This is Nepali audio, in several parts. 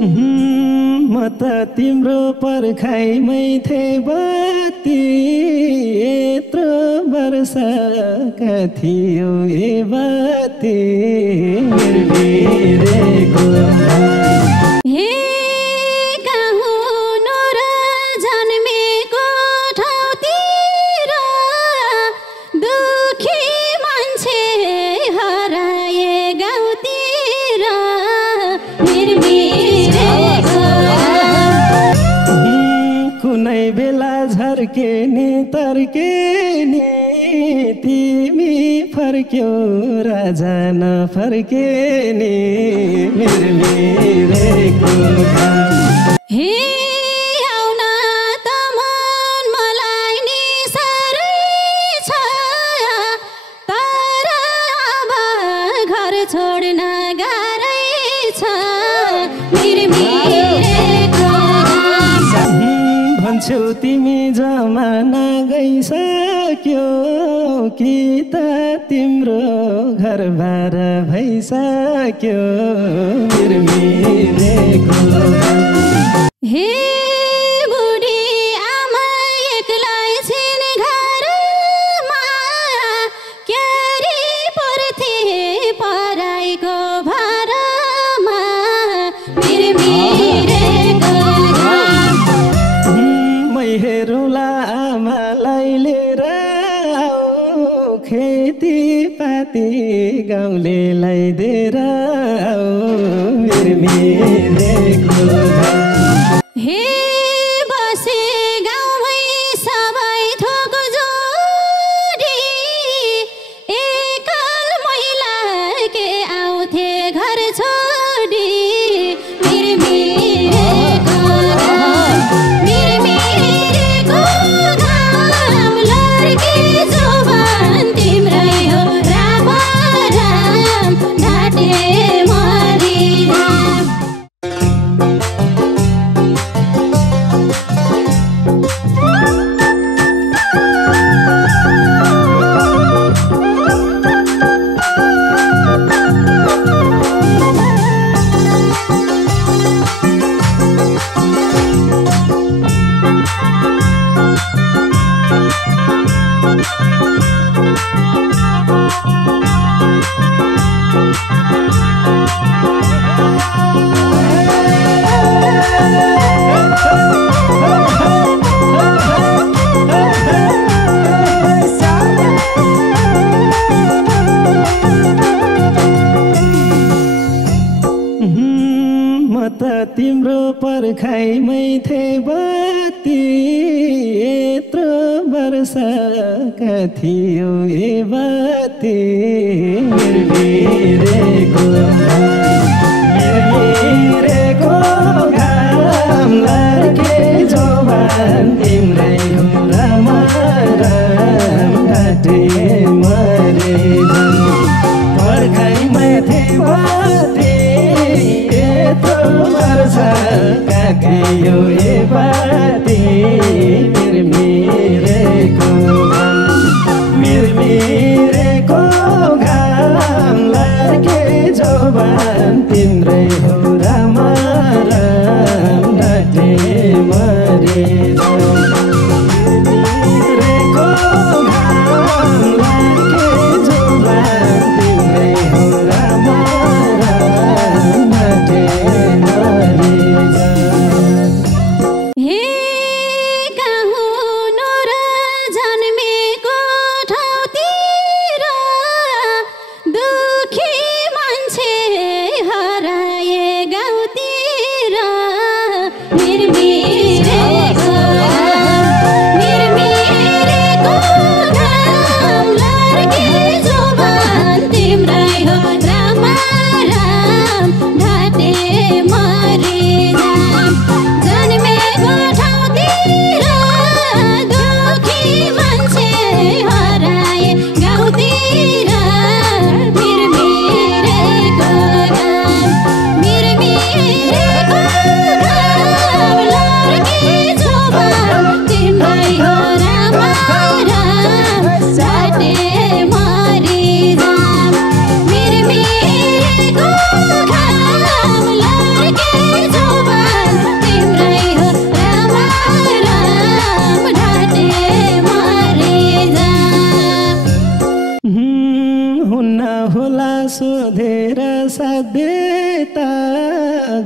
म त तिम्रो पर्खाइमै थिएँ बाती यत्रो वर्षका थियो ए बाती निर्भिरेको हे कहुँ र जन्मेको ठाउँतिर दुखी मान्छे हराए गाउँतिर कुनै बेला झर्के नि तर्के नि तिमी फर्क्यौ राजा नफर्के नि मिरमिरेको हे आउन त मन मलाई नि साह्रै छ तर अब घर छोड्न गाह्रै छ मिरमिरेको भन्छौ तिमी जमाना गइसक्यो कि त तिम्रो घरबार भइसक्यो मिरमिरेको हे बुढी आमा एक्लै छिन् घरमा क्यारी पर्थे पराइको भरमा मिरमिरेको मै हेरौँला आमालाई लिएर आऊ खेतीपाती गाउँलेलाई दिएर आऊ मिरमिरेको हे बसे गाउँमै सबै थोक जोडी एकल महिला के आउँथे घर छोडी मिरमिरेको घाम लड्के जोबान तिम्रै हो राम राम घाटे मरिराम म त तिम्रो पर्खाइमै थिएँ बाती यत्रो वर्षका थियो ए बाती मिरमिरेको घाम लड्के जोबान तिम्रै हो राम राम घाटे मरे पर्खाइमै थिएँ बाती यत्रो वर्षका थियो ए बाती मिरमिरेको घाम लड्के जोबान तिम्रै हो राम राम घाटे मरे मिरमिरेको घाम लड्के जोबान तिम्रै हो राम राम घाटे मरे हे कहुँ र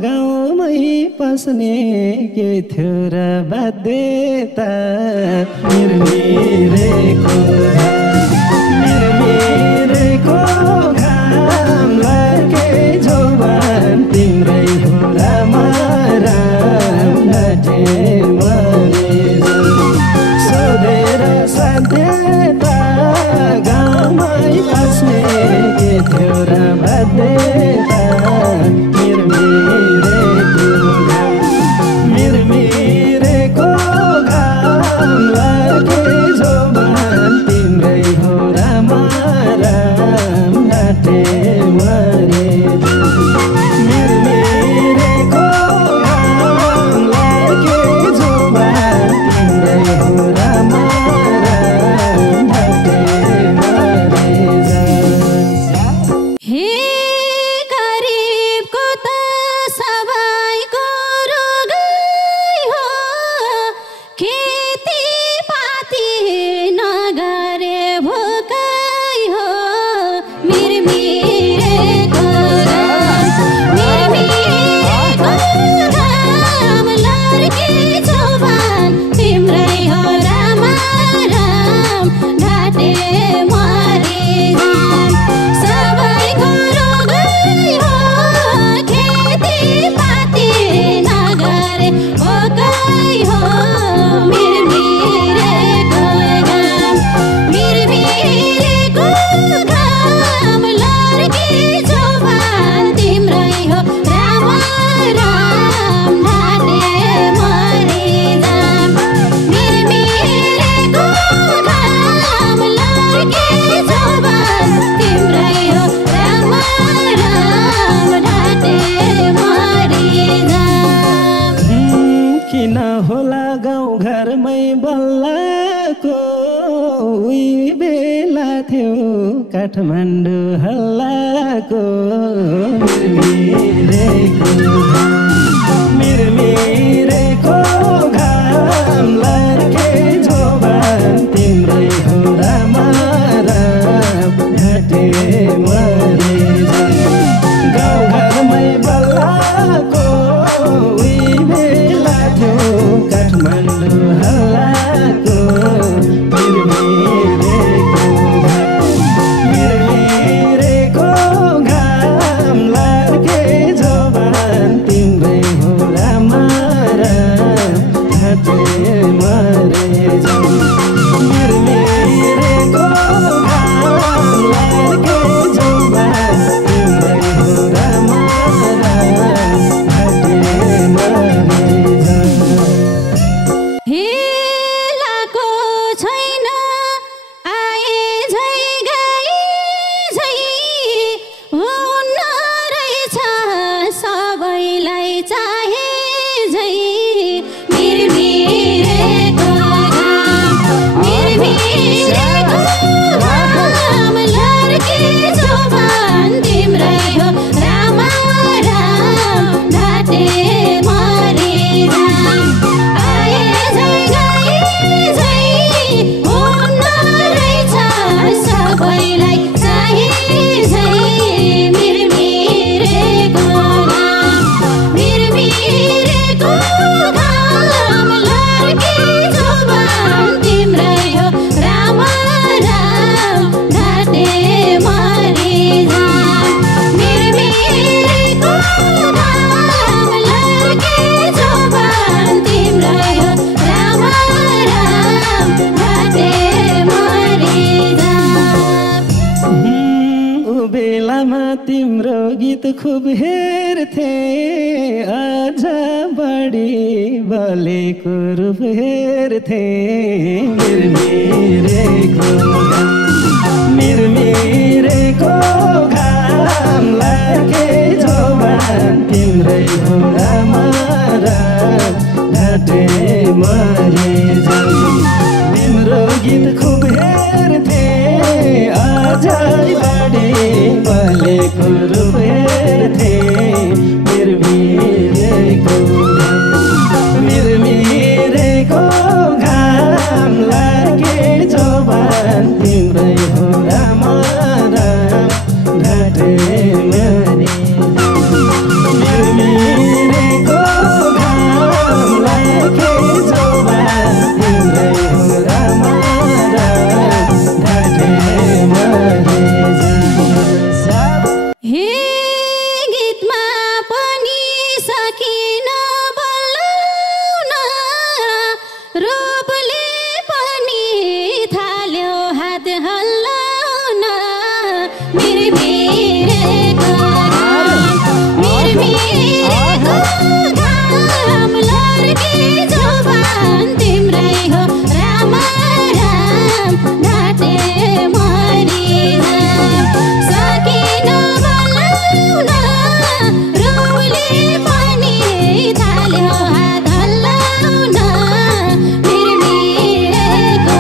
गाउँमै पस्ने के थियो र बाध्यता मिरमिरेको घाम लागे जोबान तिम्रै हो रामा राम घाटे मरे सोधेर साध्यता गाउँमै पस्ने के थियो र बाध्यता मिरमिरेको घाम लागे जोबान तिम्रै हो रामा राम घाटे मरे मिरमिरेको घाम लागे जोबान तिम्रै हो रामा राम घाटे मरे हे गरिबको त सबैको रोगै हो खेतीपाती नगरे भोकै हो मिरमिरेको घाम लड्के जोबान तिम्रै हो रामा राम घाटे मरे सबैको रोगै हो खेतीपाती नगरे भोकै हो मिरमिरेको घाम लड्के जोबान तिम्रै हो रामा राम घाटे मरे मिरमिरेको घाम लड्के जोबान तिम्रै हो रामा राम घाटे मरे किन होला गाउँ घरमै बल्लाको उही बेला थियो काठमाडौँ हल्लाको मिरमिरेको घाम लागे जोबान तिम्रै हो रामा राम घाटे मरे गाउँ घरमै बल्लाको उही बेला थियो काठमाडौँ हल्लाको मिरमिरेको घाम लागे जोबान तिम्रै हो रामा राम घाटे मरे मिरमिरेको घाम लागे जोबान तिम्रै हो रामा राम घाटे मरे हेलाको छैन आए झै गए झै हुन्न रहेछ सबैलाई चाहे झै मिरमिरेको घाम लड्के जोबान तिम्रै हो रामा राम घाटे मरे आए झै गए झै हुन्न रहेछ सबैलाई चाहे झै मिरमिरेको घाम लड्के जोबान तिम्रै हो रामा राम घाटे मरे मिरमिरेको घाम लड्के जोबान तिम्रै हो रामा राम घाटे मरे ऊ बेलामा तिम्रो गीत खुब हेर्थे अझ बढी बलेको रूप हेर्थे मिरमिरेको घाम लागे जोबान तिम्रै हो रामा राम घाटे मरे तिम्रो गीत खुब हेर्थे अझै बढी बलेको रूप हेर्थे मिरमिरेको घाम लागे जोबान तिम्रै हो रामा राम घाटे मरे सकिन बोलाउन रूपले पनि थाल्यो हात हल्लाउन मिरमिरेको घाम लड्के जोबान तिम्रै हो राम राम घाटे मरिन सकिन बोलाउन रूपले पनि थाल्यो हात हल्लाउन मिरमिरेको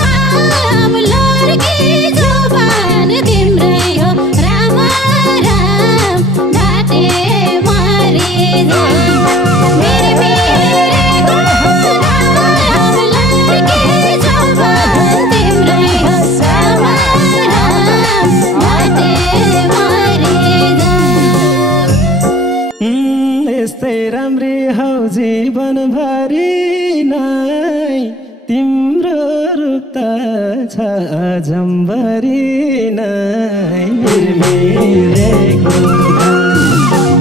घाम लड्के जोबान तिम्रै हो राम राम घाटे मरिन मिरमिरेको घाम लड्के जोबान तिम्रै हो राम राम घाटे मरिन यस्तै राम्री हौ जीवनभरि नै तिम्रो रूप त छ अझम्बरी नै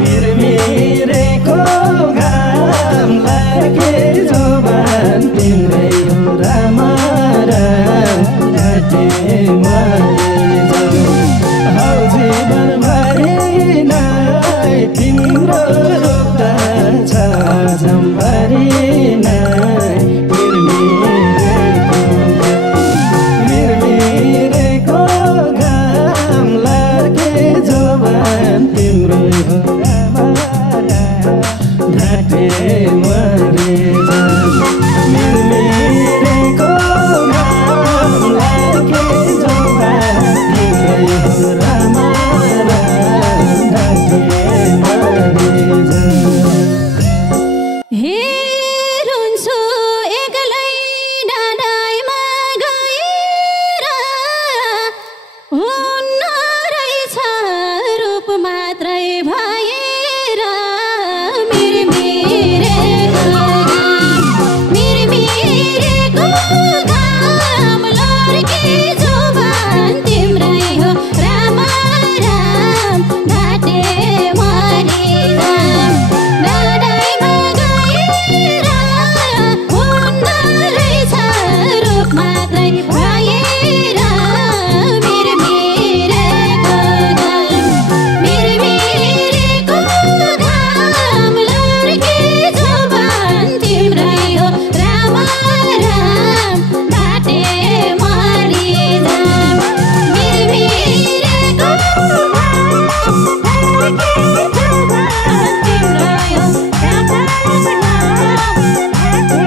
मिरमिरेको घाम लड्के जोबान तिम्रै हो राम राम घाटे मरिजाऊ हौ जीवनभरि नै तिम्रो रूप त छ अझम्बरी नै मिरमिरेको घाम लड्के जोबान तिम्रै हो राम राम घाटे मरिजाऊ मिरमिरेको घाम लड्के जोबान तिम्रै हो राम राम घाटे मरिजाऊ हेरुन्छु एक्लै डाँडाइमा गएर हुन्न रहेछ रूप मात्रै भएर मिरमिरेको घाम लड्के जोबान तिम्रै हो राम राम घाटे मरिन डाँडाइमा गएर हुन्न रहेछ रूप मात्रै भएर मिरमिरेको घाम लड्के जोबान तिम्रै हो राम राम घाटे मरिन मिरमिरेको घाम लड्के जोबान तिम्रै हो राम राम घाटे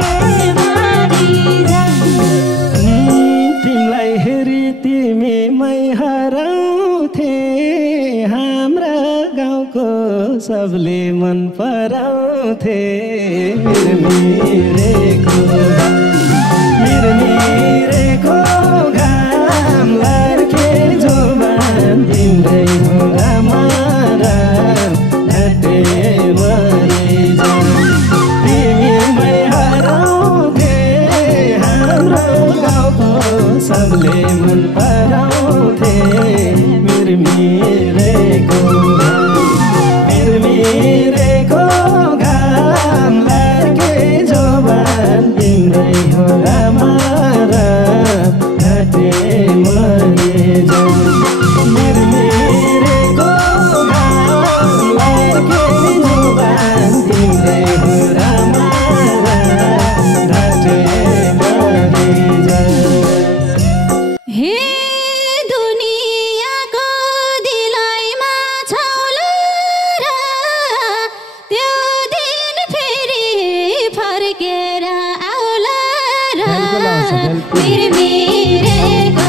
मरिन तिमीलाई हेरी तिमी मै हराउँथे हाम्रा गाउँको सबले मन पराउँथे मिरमिरेको घाम लड्के जोबान तिम्रै हो राम राम घाटे मरिजाऊ तिमी मै हराउँथे हाम्रो गाउँको सबले मन पराउँथे मिरमिरेको घाम लड्के जोबान तिम्रै हो राम राम घाटे मरिजाऊ मिरमिरेको घाम लड्के जोबान तिम्रै हो राम राम घाटे मरिजाऊ हे दुनियाँको दिलाइमा छौला र त्यो दिन फेरि फर्केर आउला र मिरमिरेको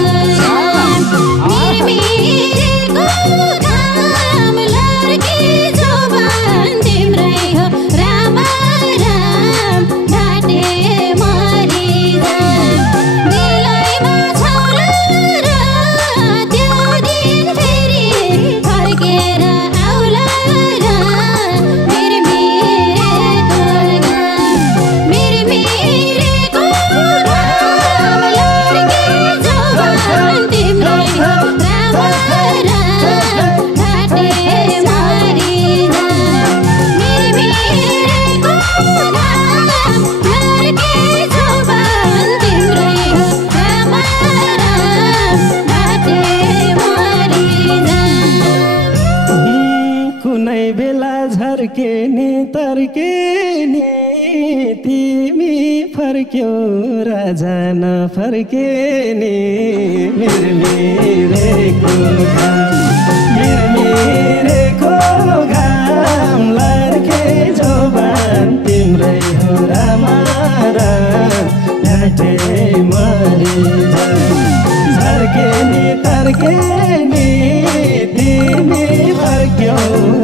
घाम लड्के जोबान तिम्रै हो राम राम घाटे मरिन दिलाइमा छौला र त्यो दिन फेरि फर्केर आउला र मिरमिरेको घाम लड्के जोबान कुनै बेला झर्केनी तर्केनी तिमी फर्क्यौ राजा नफर्केनी मिरमिरेको घाम लर्के जोबान तिम्रै हो रामा घाटे मरिजा झर्केनी तर्केनी तिमी फर्क्यौ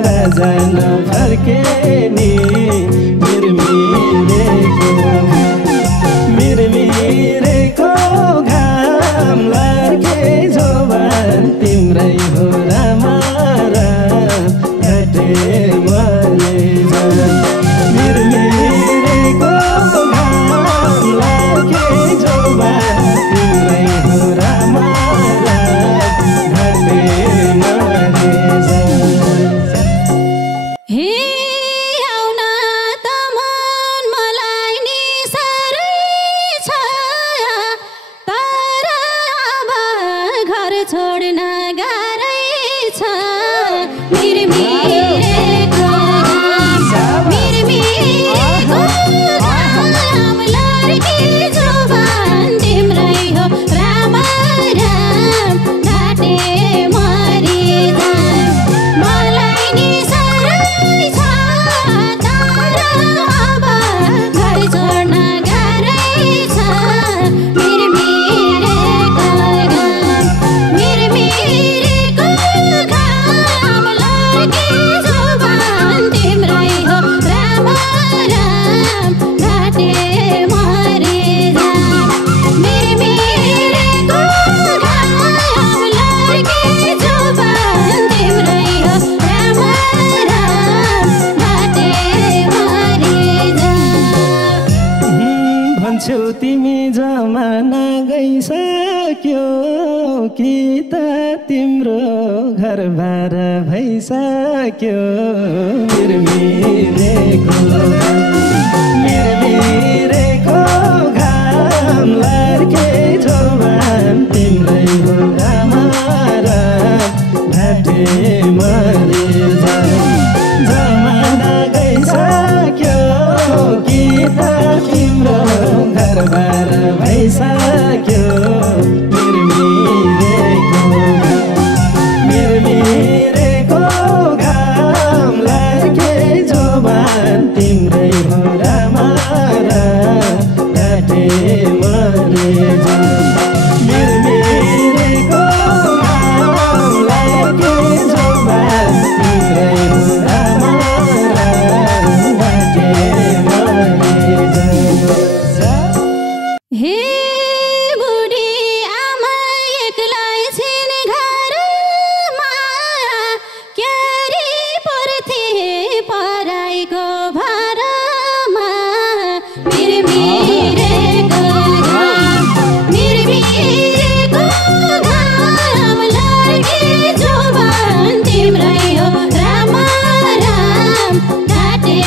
राजा नफर्केनी मिरमिरेको घाम लर्के जोबान तिम्रै हो रामा घाटे मरिजा मिरमिरेको घाम लर्के जोबान तिम्रै हो रामा घाटे मरिजा हे आउन त मन मलाई नि साह्रै छ तर अब घर छोड्न गाह्रै छ मिरमिरेको घाम लर्के जोबान तिम्रै हो रामा घाटे मरिजा मलाई नि साह्रै छ तर अब घर छोड्न गाह्रै छ मिरमिरेको घाम लर्के जोबान तिम्रै हो रामा घाटे मरिजा मिरमिरेको घाम लर्के जोबान तिम्रै हो रामा घाटे मरिजा भन्छौ तिमी जमाना गइसक्यो कि त तिम्रो घरबार भइसक्यो मिरमिरेको घाम लर्के जोबान तिम्रै हो रामा घाटे मरिजा जमाना गइसक्यो कि त तिम्रो घरबार भइसक्यो मिरमिरेको घाम लर्के जोबान तिम्रै हो रामा घाटे मरिजा मिरमिरेको घाम लर्के जोबान तिम्रै हो रामा घाटे मरिजा हे बुढी आमा एक्लै छिन् घरमा क्यारी पर्थे पराइको भारमा मिरमिरेको घाम लर्के जोबान तिम्रै हो रामा घाटे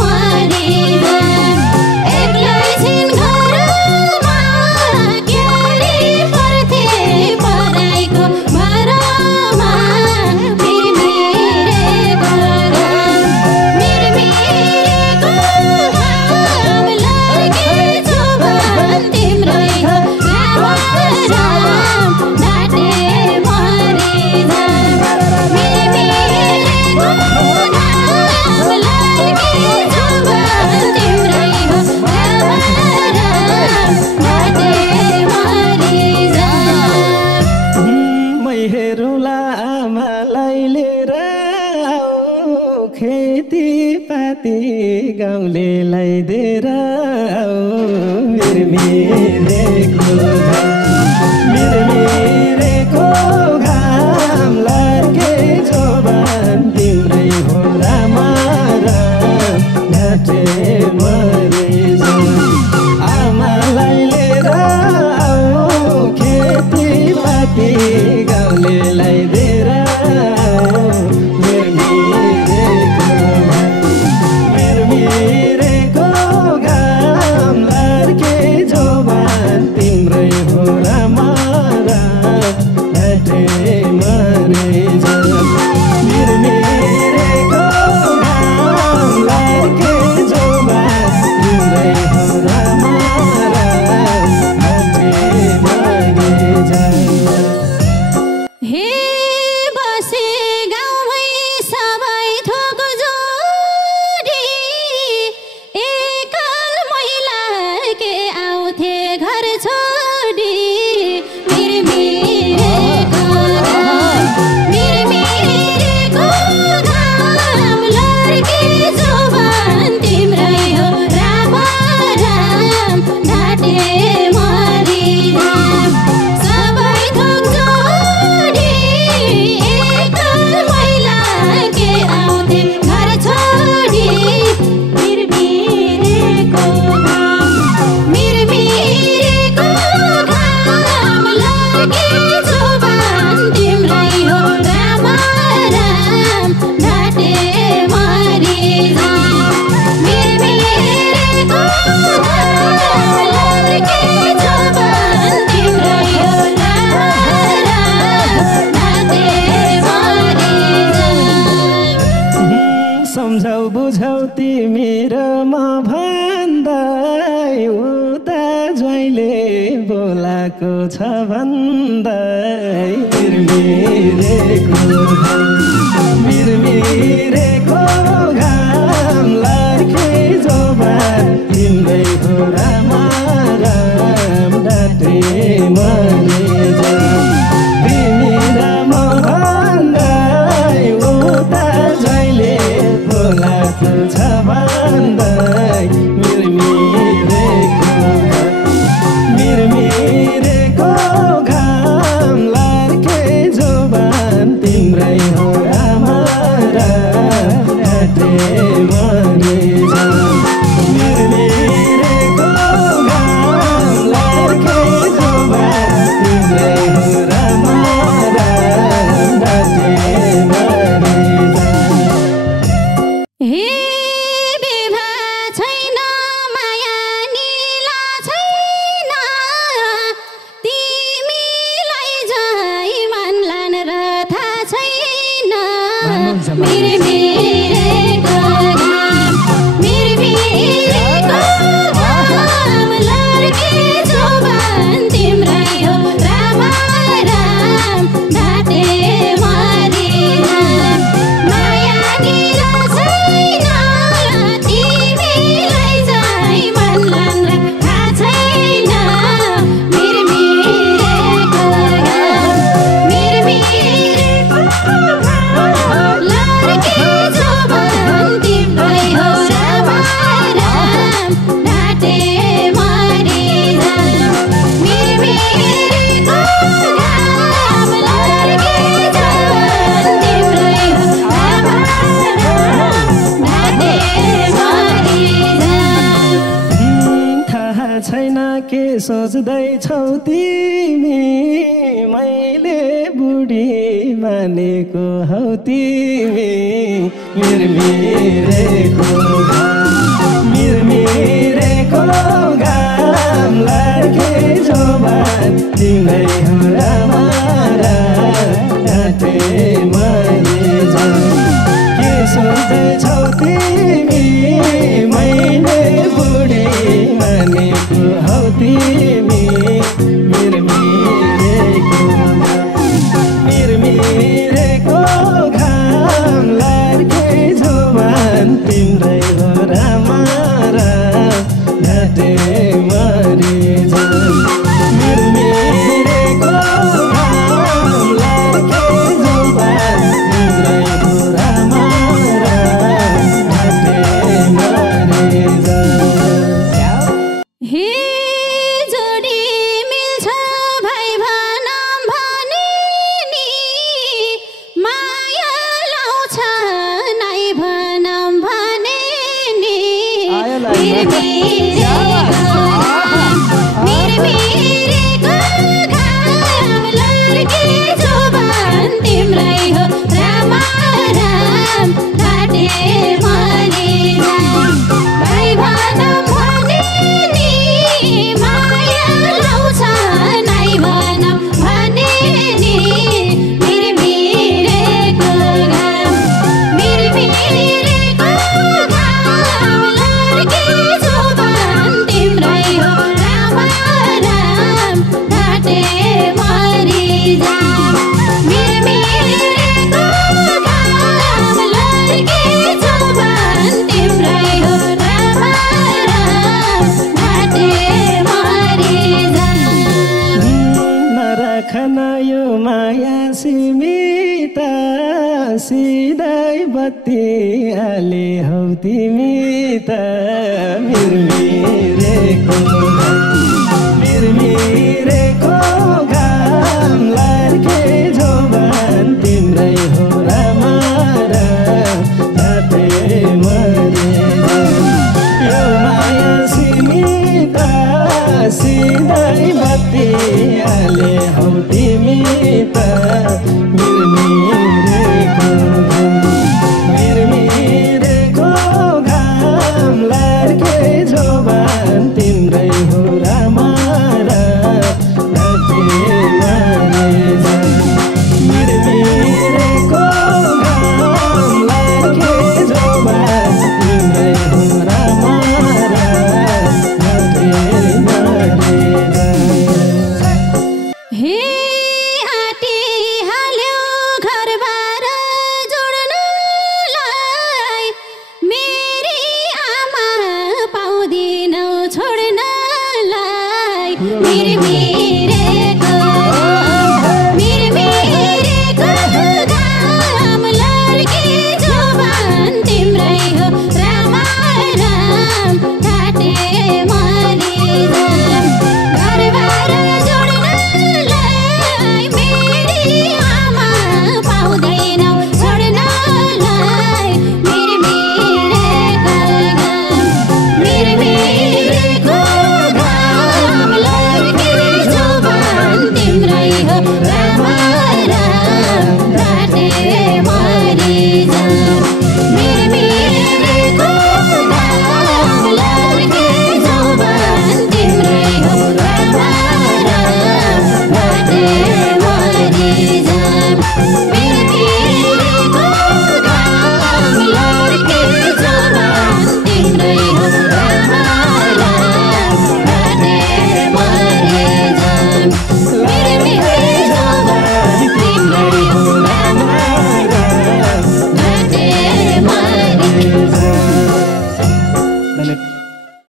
मरिजा एक्लै छिन् घरमा क्यारी पर्थे पराइको भारमा मिरमिरेको घाम लर्के जोबान तिम्रै हो रामा घाटे मरिजा मिरमिरेको घाम लर्के जोबान तिम्रै हो रामा घाटे मरिजा मै हेरौँला आमालाई लिएर आऊ खेतीपाती गाउँलेलाई दिएर आऊ मिरमिरेको घाम लर्के जोबान तिम्रै हो रामा घाटे मरिजा आमालाई लिएर आऊ खेतीपाती गाउँलेलाई दिएर आऊ मिरमिरेको घाम लर्के जोबान तिम्रै हो सम्झौ बुझौ तिमी र म भन्दै उता ज्वाइँले बोलाएको छ भन्दै मिरमिरेको घाम लर्के जोबान तिम्रै हो रामा राम डाटे मरे जा तिमी र म भन्दै उता ज्वाइँले बोलाएको छ भन्दै मिरमिरेको घाम लर्के जोबान तिम्रै हो रामा राम डाटे मरे जा मिरमिरेको घाम लर्के जोबान तिम्रै हो रामा राम डाटे मरे जा हे विभा छैन माया नीला छैन तिमीलाई झै मनलान र थाहा छैन मिरमिरेको घाम लर्के जोबान तिम्रै हो रामा राम डाटे मरे जा माया नीला छैन तिमीलाई झै मनलान र थाहा छैन मिरमिरेको घाम लर्के जोबान तिम्रै हो रामा राम डाटे मरे जा मिरमिरेको घाम लर्के जोबान तिम्रै हो रामा राम डाटे मरे जा थाहा छैन के सोच्दैछौ तिमी मैले बुढी मानेको हौ तिमी मिरमिरेको घाम लर्के जोबान तिम्रै हो रामा राम डाटे मरे जा के सोच्दैछौ तिमी मैले बुढी मानेको हौ तिमी मिरमिरेको घाम लर्के जोबान तिम्रै हो रामा राम डाटे मरे जा मिरमिरेको घाम लर्के जोबान तिम्रै हो रामा राम डाटे मरे जा हे जोडी मिल्छ भाइ भनौँ भने नि माया लाउँछ नै भनौँ भने नि मिरमिरेको घाम लर्के जोबान तिम्रै हो रामा राम डाटे मरे जा भाइ भनौँ भने नि माया लाउँछ नै भनौँ भने नि मिरमिरेको घाम लर्के जोबान तिम्रै हो रामा राम डाटे मरे जा मिरमिरेको घाम लर्के जोबान तिम्रै हो रामा राम डाटे मरे जा नराखन यो माया सीमित सिधै बत्ती हाले हौ तिमी त मिरमिरेको घाम लर्के जोबान तिम्रै हो रामा राम डाटे मरे जा यो माया सीमित सिधै बत्ती हाले हौ तिमी त मिरमिरेको घाम लर्के जोबान तिम्रै हो रामा राम मेरी